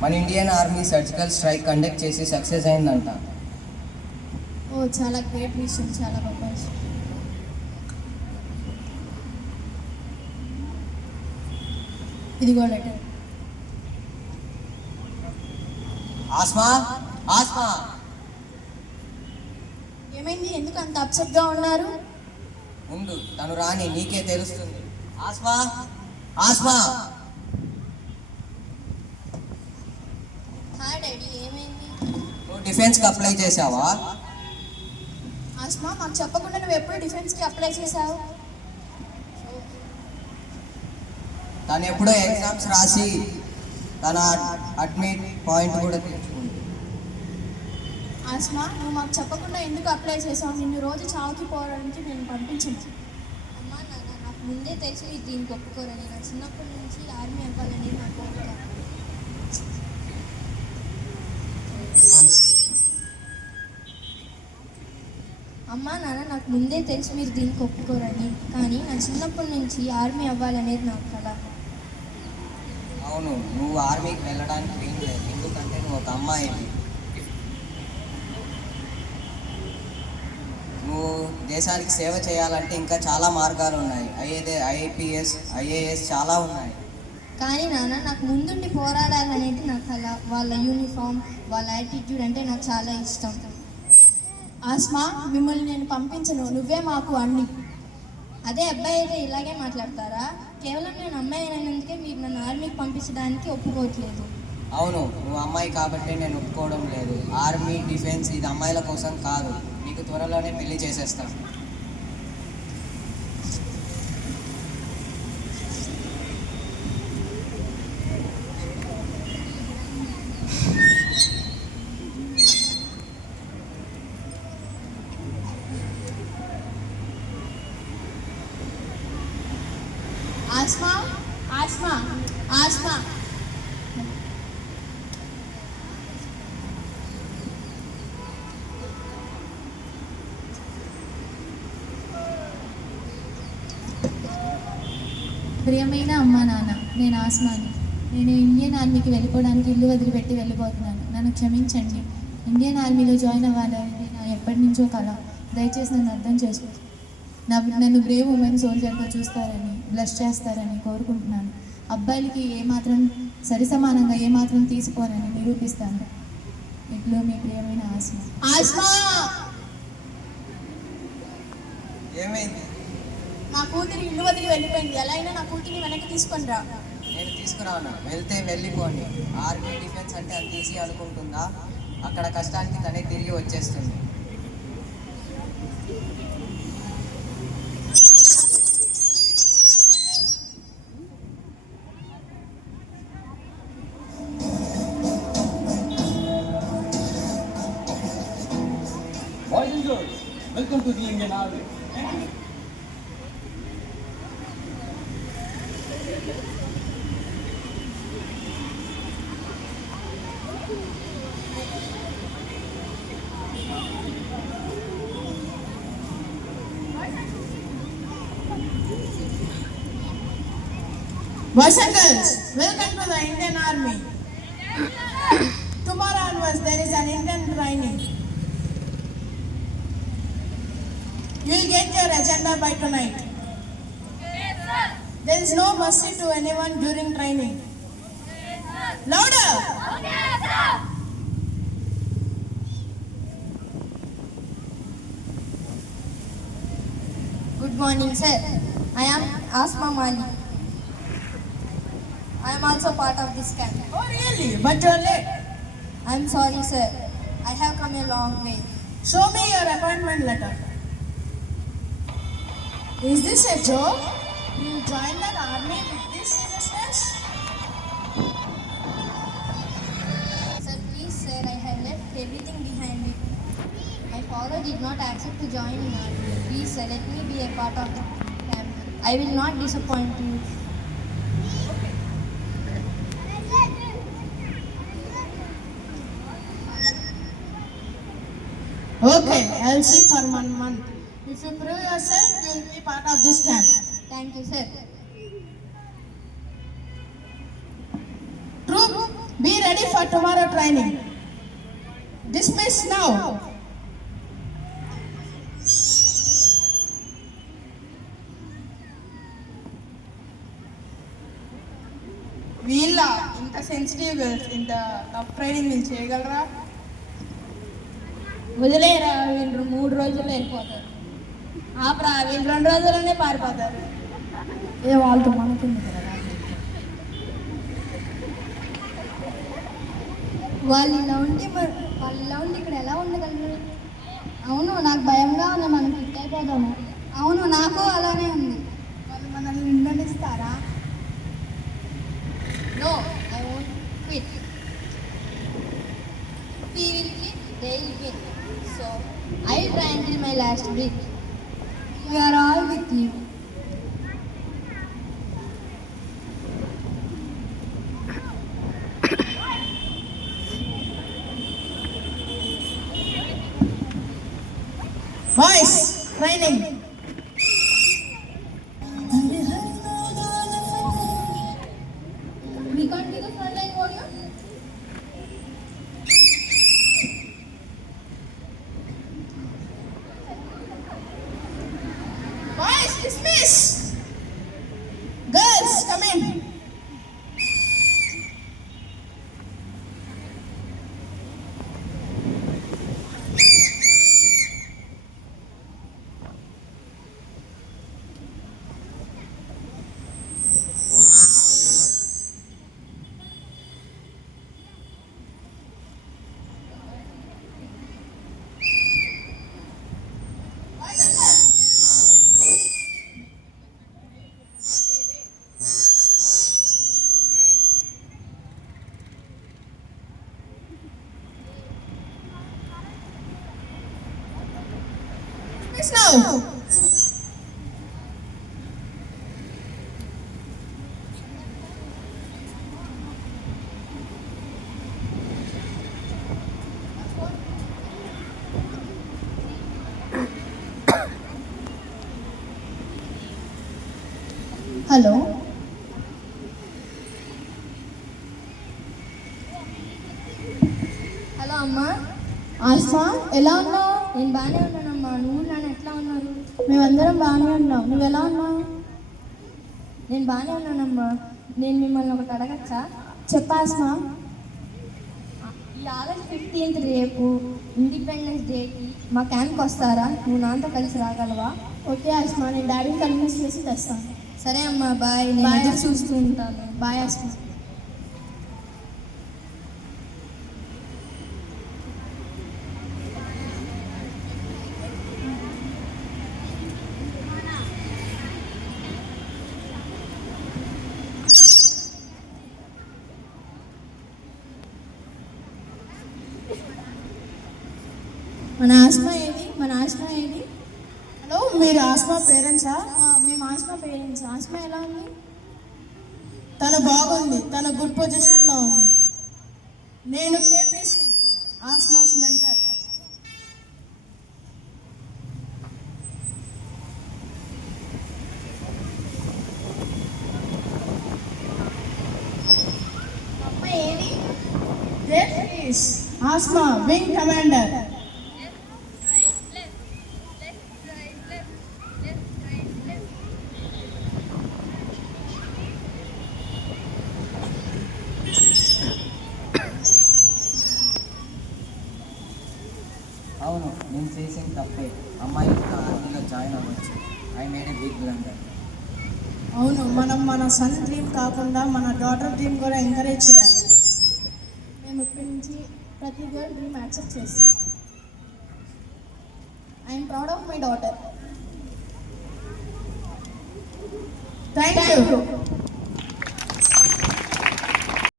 మన Indian army surgical strike conduct చేసి సక్సెస్ అయిందంట. ఓ చాలా గ్రేట్ విషయం, చాలా గొప్ప విషయం. ఇదిగో లెటర్. ఆస్మా, ఆస్మా, ఏమైంది? ఎందుకు అంత అప్సెట్గా ఉన్నారు? ఉండు, తను రాని, నీకే తెలుస్తుంది. ఆస్మా, ఆస్మా. హాయ్ డాడీ, ఏమైంది? నువ్వు డిఫెన్స్కి అప్లై చేసావా? ఆస్మా, మాకు చెప్పకుండా నువ్వు ఎప్పుడు డిఫెన్స్కి అప్లై చేసావు? తను ఎప్పుడో ఎగ్జామ్స్ రాసి తన అడ్మిట్ పాయింట్ కూడా తెచ్చుకుంది. ఆస్మా, నువ్వు మాకు చెప్పకుండా ఎందుకు అప్లై చేసావు? నిన్ను రోజు చావుకి పోవడానికి నేను పంపించను. అమ్మా నాన్న, నాకు ముందే తెలిసి మీరు దీనికి ఒప్పుకోరని. నాకు చిన్నప్పటి నుంచి ఆర్మీ అవ్వాలని నా కోరిక. అమ్మా నాన్న, నాకు ముందే తెలిసి మీరు దీనికి ఒప్పుకోరని, కానీ నా చిన్నప్పటి నుంచి ఆర్మీ అవ్వాలనేది నా కళ. అవును, నువ్వు ఆర్మీకి వెళ్ళడానికి వీలు లేదు, ఎందుకంటే నువ్వు ఒక అమ్మాయివి. నువ్వు దేశానికి సేవ చేయాలంటే ఇంకా చాలా మార్గాలు ఉన్నాయి. ఐఏఎస్, ఐఏఎస్ చాలా ఉన్నాయి. కానీ నాన్న, నాకు ముందుండి పోరాడాలనేది నా కళ. వాళ్ళ యూనిఫామ్, వాళ్ళ యాటిట్యూడ్ అంటే నాకు చాలా ఇష్టం. ఆస్మా, మిమ్మల్ని నేను పంపించను, నువ్వే మాకు అన్ని. అదే అబ్బాయి అయితే ఇలాగే మాట్లాడతారా? కేవలం నేను అమ్మాయి అయినందుకే మీరు నన్ను ఆర్మీకి పంపించడానికి ఒప్పుకోవట్లేదు. అవును, నువ్వు అమ్మాయి కాబట్టి నేను ఒప్పుకోవడం లేదు. ఆర్మీ, డిఫెన్స్ ఇది అమ్మాయిల కోసం కాదు. నీకు త్వరలోనే పెళ్లి చేసేస్తాను. ఆస్మా, ఆస్మా, ఆస్మా. ప్రియమైన అమ్మా నాన్న, నేను ఆస్మాని. నేను ఇండియన్ ఆర్మీకి వెళ్ళిపోవడానికి ఇల్లు వదిలిపెట్టి వెళ్ళిపోతున్నాను. నన్ను క్షమించండి. ఇండియన్ ఆర్మీలో జాయిన్ అవ్వాలని నా ఎప్పటి నుంచో కల. దయచేసి నన్ను అర్థం చేసుకో. నన్ను బ్రేవ్ ఉమెన్ సోల్జర్గా చూస్తారని, బ్లెస్ చేస్తారని కోరుకుంటున్నాను. అబ్బాయిలకి ఏమాత్రం సరిసమానంగా ఏమాత్రం తీసుకోనని నిరూపిస్తాను. ఇట్లు మీ ప్రియమైన ఆస్మా. ఆస్మా, ఏమైంది? నా కూతురు ఇల్లు వదిలి వెళ్ళిపోయింది. ఎలా అయినా నా కూతురిని వెనక్కి తీసుకొని రా. నేను తీసుకురాను, వెళ్తే వెళ్ళిపోండి. ఆర్మీ, డిఫెన్స్ అంటే అంత ఈజీ అనుకుంటుందా? అక్కడ కష్టానికి తనే తిరిగి వచ్చేస్తుంది. Boys and girls, welcome to the Indian Army. Boys and girls, welcome to the Indian Army. Tomorrow onwards there is an Indian training. You will get your agenda by tonight. Yes, sir. There is no mercy to anyone during training. Yes, sir. Louder! Okay, sir. Good morning, sir. I am Asma Mali. I am also part of this camp. Oh really? But you are late. I am sorry, sir. I have come a long way. Show me your appointment letter. Is this a joke? You joined the army with this seriousness? Sir, please, sir, I have left everything behind it. My father did not accept to join in army. Please, sir, let me be a part of the camp. I will not disappoint you. Okay, I'll see for 1 month. If you prove yourself, you will be part of this camp. Thank you, sir. Troop, Be ready for tomorrow training. Dismiss now. వీళ్ళ ఇంత sensitive girls ఇంత tough training వీళ్ళు చేయగలరా? వదిలేరా, వీళ్ళు 3 రోజుల్లో వెళ్ళిపోతారు. ఆపరా, వీళ్ళు 2 రోజుల్లోనే పారిపోతారు. ఏ వాళ్ళతో మనకుంది కదా. వాళ్ళు ఇలా ఉండి ఇక్కడ ఎలా ఉండగలరు? అవును, నాకు భయంగా ఉంది. మనం ఫిట్ అయిపోదాము. అవును, నాకు అలానే ఉంది. వాళ్ళు మనల్ని నిర్ణయిస్తారా? No, I won't quit. We will quit, they will win. So, I will try until my last breath. We are all with you. Boys, training. We can't do the frontline warrior. Boys, dismiss. Girls, come in. Dismiss now. Hello, hello అమ్మా. ఆస్మా ఎలా ఉన్నావు? నేను బాగానే ఉన్నానమ్మా. నువ్వు నాన్న ఎట్లా ఉన్నారు? మేమందరం బాగానే ఉన్నాం. నువ్వు ఎలా ఉన్నావు? నేను బాగానే ఉన్నానమ్మా. నేను మిమ్మల్ని ఒకటి అడగచ్చా? చెప్పు ఆస్మా. ఈ ఆగస్ట్ 15th రేపు ఇండిపెండెన్స్ డేకి మా క్యాంప్కి వస్తారా? నువ్వు నాన్నతో కలిసి రాగలవా? ఓకే ఆస్మా, నేను డాడీని కన్విన్స్ చేసి తెస్తాను. సరే అమ్మా, బాయ్. నేను Bye. ఎదురు చూస్తూ ఉంటాను. బాయ్ ఆస్మా. మన ఆస్మా ఏది? హలో, మీరు ఆస్మా పేరెంట్సా? మేము ఆస్మా పేరెంట్స్. ఆస్మా ఎలా ఉంది? తను బాగుంది. తను గుడ్ పొజిషన్లో ఉంది. నేను కేపీసీ ఆస్మాస్ మెంటర్. అమ్మ ఏది? This is Asma, wing commander. అవును, నేను చేసిన తప్పే. అమ్మాయి ఆర్మీలో జాయిన్ అవ్వచ్చు. I made a big blunder. అవును, మనం మన సన్ డ్రీమ్ కాకుండా మన డాటర్ డ్రీమ్ కూడా ఎంకరేజ్ చేయాలి. మేము ఇప్పటి నుంచి ప్రతి గర్ల్ డ్రీమ్ యాక్సెప్ట్ చేస్తాం. I'm proud of my daughter. Thank you.